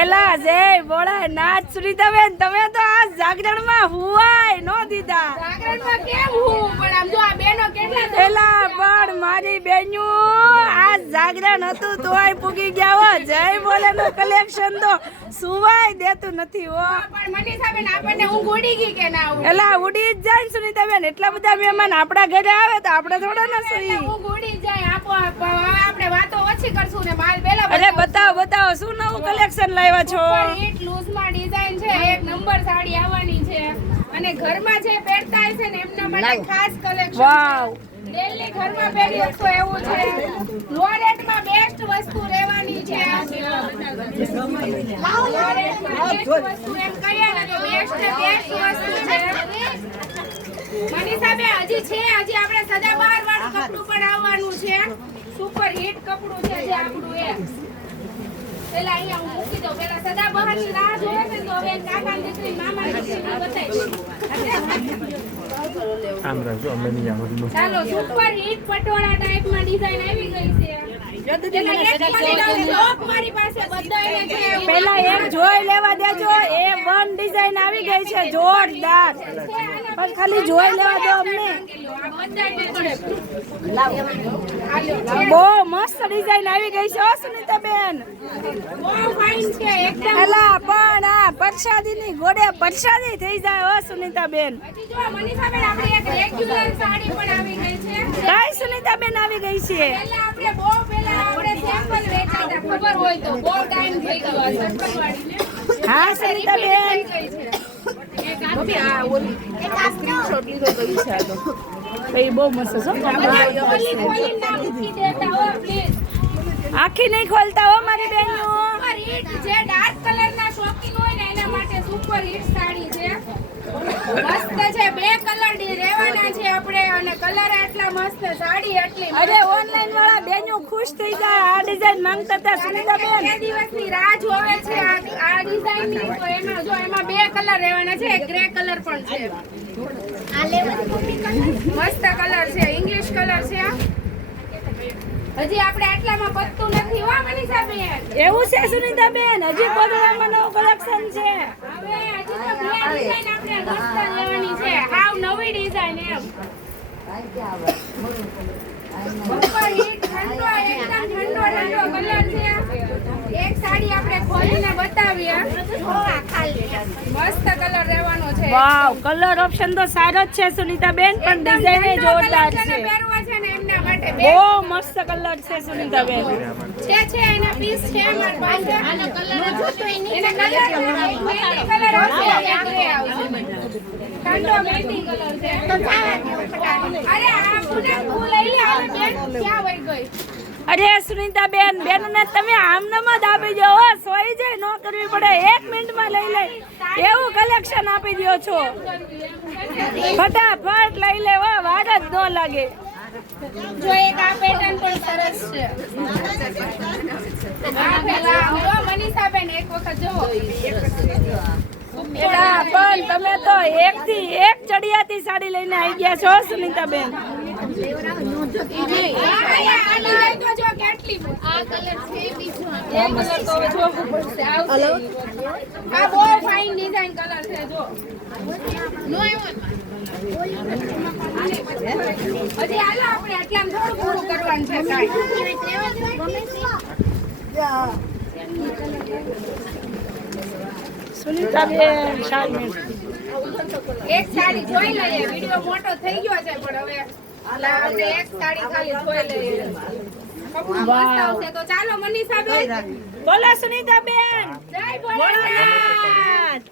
એલા જય બોલા નાચ સુનીતાબેન તમે તો આ જાગરણમાં હુવાય નો દીધા. જાગરણમાં કેમ હું પણ આમ જો આ બેનો કેટલા એલા પણ મારી બેન્યું આ જાગરણ હતું તોય પૂગી ગયા હો. જય બોલે નું કલેક્શન તો સુવાય દેતું નથી હો. પણ મનીષાબેન આપણને ઊંઘ ઉડી ગઈ કે ના ઉડી? એલા ઉડી જ જાય સુનીતાબેન. એટલા બધા મહેમાન આપણા ઘરે આવે તો આપણે થોડા ના સુઈ. ઊંઘ ઉડી જાય. આપણે વાતો ઓછી કરશું ને માલ બેલા. અરે બતાવો બતાવો શું નવું કલેક્શન લાવ્યા છો? હિટ લૂઝમાં ડિઝાઇન છે. એક નંબર સાડી આવવાની છે અને ઘરમાં જે પહેરતા હશે ને એમના માટે ખાસ કલેક્શન. વાવ ડેલી ઘરમાં પહેરી શકશો એવું છે. લો રેટમાં બેસ્ટ વસ્તુ રહેવાની છે. લો રેટમાં બેસ્ટ વસ્તુ એમ કહીએ ને તો બેસ્ટ વસ્તુ છે. મનીષાબેન હજી છે આપણે સદાબહાર વાળું કપડું પણ આવવાનું છે. સુપર હિટ કપડું છે જે આપણું એ પેલા અહીંયા હું મૂકી દઉં. પેલા સદાબહારની રાહ જોવે ને તો હવે કાકા દીકરી મામા દીકરી બતાવી. આમ રાખજો અમે નહીં આવડતું. ચાલો સુપર હિટ પટોળા ટાઈપમાં ડિઝાઇન આવી ગઈ છે. મારી પાસે બધાય છે. પેલા એક જોઈ લેવા દેજો. એ વન ડિઝાઇન આવી ગઈ છે જોરદાર. બસ ખાલી જોઈ લેવા દો અમને. બહુ મસ્ત ડિઝાઇન આવી ગઈ છે સુનીતાબેન. બહુ ફાઇન છે એકદમ. એલા પણ આ પ્રસાદીની ગોળે પ્રસાદી થઈ જાય હો સુનીતાબેન. હજી જો મનીષાબેન આપણી એક રેગ્યુલર સાડી પણ આવી ગઈ છે. કઈ સુનીતાબેન આવી ગઈ છે? પહેલા આપણે સેમ્પલ વેચાતા ખબર હોય તો બહુ ટાઈમ થઈ ગયો આ સેમ્પલ વાળીને. હા સુનીતાબેન એ બહુ મસ્ત છે. આખી નહીં ખોલતા હો મારી બહેનો. સુપર હિટ જે ડાર્ક કલરના શોખીન હોય ને એના માટે સુપર હિટ સાડી છે. મસ્ત છે. બે કલર રહેવાના છે આપણે અને કલર આટલા મસ્ત સાડી એટલી. અરે ઓનલાઈન વાળા બેનો ખુશ થઈ જાય. આ ડિઝાઇન માંગતા હતા સુનીતાબેન. બે દિવસની રાહ જોવે છે આ ડિઝાઇનની. તો એમાં જો એમાં બે કલર રહેવાના છે. એક ગ્રે કલર પણ છે. મસ્ત કલર છે. ઇંગ્લિશ કલર છે. હજી આપણે આટલામાં પત્તું નથી હો મનીષાબેન. એવું છે સુનીતાબેન. હજી કોદરામાં નવું કલેક્શન છે. હવે હજી તો બે ડિઝાઇન આપણે મસ્ત લેવાની છે. હાવ નવી ડિઝાઇન એમ. સુપર હિટ ઠંડો એકદમ ઠંડો કલર છે. એક સાડી આપણે ખોલીને બતાવીએ. મસ્ત કલર રહેવાનો છે. વાવ કલર ઓપ્શન તો સારો જ છે સુનીતાબેન. પણ ડિઝાઇન એ જોરદાર છે. પહેરવા છે ને એમના માટે બહુ મસ્ત કલર છે સુનીતાબેન. છે એના પીસ છે અમારી પાસે. આનો કલર જોતો એના કલર હશે ઠંડો મહેંદી કલર છે. અરે આ ફૂલ લઈ લે. હવે બેન ક્યાં વઈ ગઈ? અરે સુનીતાબેન બેનને તમે આમનામ જ આપી દો હો. સોઈ જાય ન કરવી પડે. 1 મિનિટમાં લઈ લે એવું કલેક્શન આપી દો છો. ફટાફટ લઈ લે હો. વાર જ ન લાગે. જો એક આ પેટર્ન પણ સરસ છે. આ પેલા જો મનીષાબેન એક વખત જોવો. એલા પણ તમે તો એક થી એક ચડિયાતી સાડી લઈને આવી ગયા છો સુનીતાબેન. આ જો કેટલી આ કલર છે બીજો. આ કલર તો જોવું પડશે. હલો આ બહુ ફાઇન ડિઝાઇન કલર છે. જો નો આવ્યો હજી હાલો આપણે આટલામાં થોડું પૂરું કરવાનું છે. સુનીતાબેન સાડી એક સાડી જોઈ લઈએ. વિડિયો મોટો થઈ ગયો છે પણ હવે આપણે એક સાડી ખાલી જોઈ લઈએ. કપડું મસ્ત આવશે. તો ચાલો મનીષાબેન બોલો સુનીતાબેન. જય ભોળાનાથ.